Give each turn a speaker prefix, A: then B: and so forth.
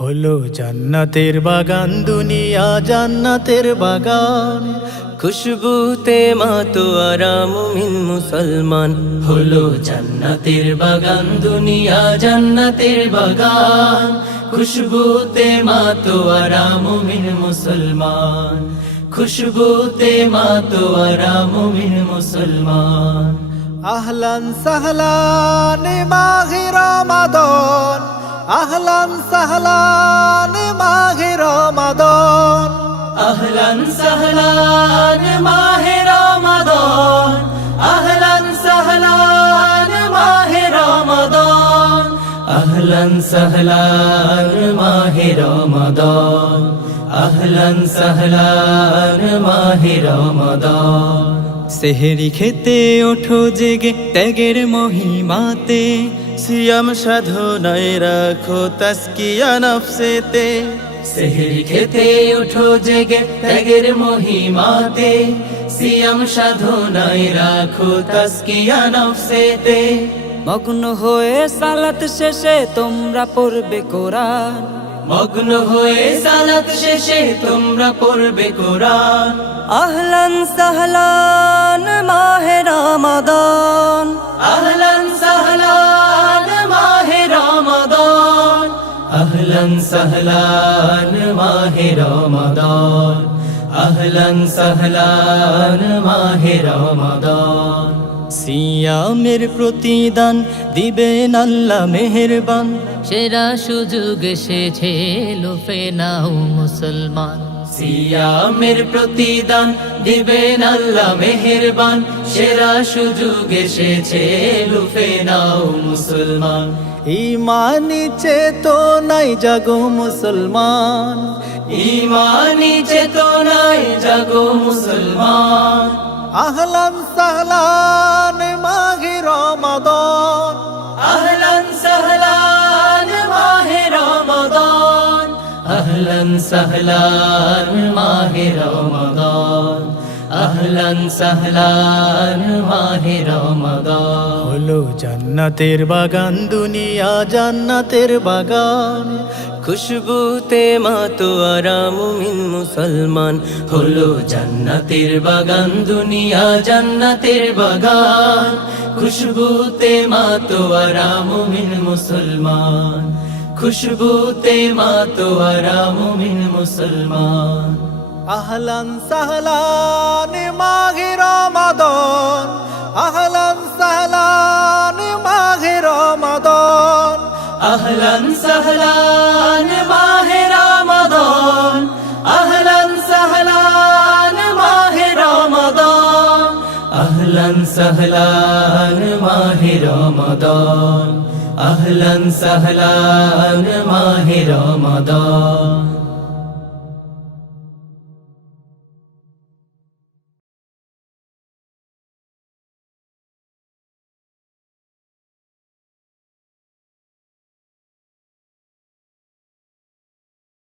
A: হলো জান্নাতের বাগান, দুনিয়া জান্নাতের বাগান।
B: খুশবুতে মাতো আরামুমিন মুসলমান। হলো জান্নাতের বাগান, দুনিয়া জান্নাতের বাগান। খুশবুতে মাতো আরামুমিন মুসলমান। খুশবুতে মাতো আরামুমিন মুসলমান।
A: আহলান সাহলান রমাদন আহলান সাহলান মাহে রমাদন।
B: আহলান সাহলান মাহে রমাদান। আহলান সাহলান মাহে রমাদান। আহলান সাহলান মাহে রমাদান। আহলান সাহলান মাহে রমাদান। সেহেরি খেতে ওঠো জেগে ত্যাগের মহিমাতে। সিয়াম সাধনায় রাখো তাস্কিয়া নফসেতে। সেহেরি খেতে উঠো জেগে ত্যাগের মহিমাতে। সিয়াম সাধনায় রাখো তাস্কিয়া নফসেতে।
C: মগ্ন হয়ে সালাত শেষে তোমরা পড়বে কোরআন।
B: মগ্ন হয়ে সালাত শেষে তোমরা পড়বে কোরআন।
C: আহলান সাহলান মাহে রমাদান।
B: আহলান সাহলান আহলান সাহলান মাহে রমাদান আহলান সাহলান মাহে রমাদান সিয়ামের প্রতিদান দিবেন আল্লাহ মেহেরবান।
D: সেরা সুযোগ এসেছে লোফে নাও মুসলমান।
B: সিয়ামের প্রতিদান দিবেন আল্লাহ মেহেরবান। সেরা সুযোগ এসেছে লুফে নাও মুসলমান।
A: ইমানি চেতনাই জাগো মুসলমান।
B: ইমানি চেতনায় জাগো মুসলমান।
A: আহলান সাহলান মাহে রমাদন।
B: আহলান সাহলান মাহে রমাদান। আহলান সাহলান মাহে রমাদান। আহলান সাহলান মাহে রমাদান।
A: হলো জান্নাতের বাগান দুনিয়া জান্নাতের বাগান।
B: খুশবুতে মাতো আরামুমিন মুসলমান। হলো জান্নাতের বাগান দুনিয়া জান্নাতের বাগান। খুশবুতে মাতো আরামুমিন মুসলমান। খুশবুতে মাতো আরামুমিন মুসলমান।
A: আহলান সাহলান মাহে রমাদন, আহলান সাহলান মাহে রমাদন,
B: আহলান সাহলান মাহে রমাদান, আহলান সাহলান মাহে রমাদান, আহলান সাহলান মাহে রমাদান, আহলান সাহলান মাহে রমাদান।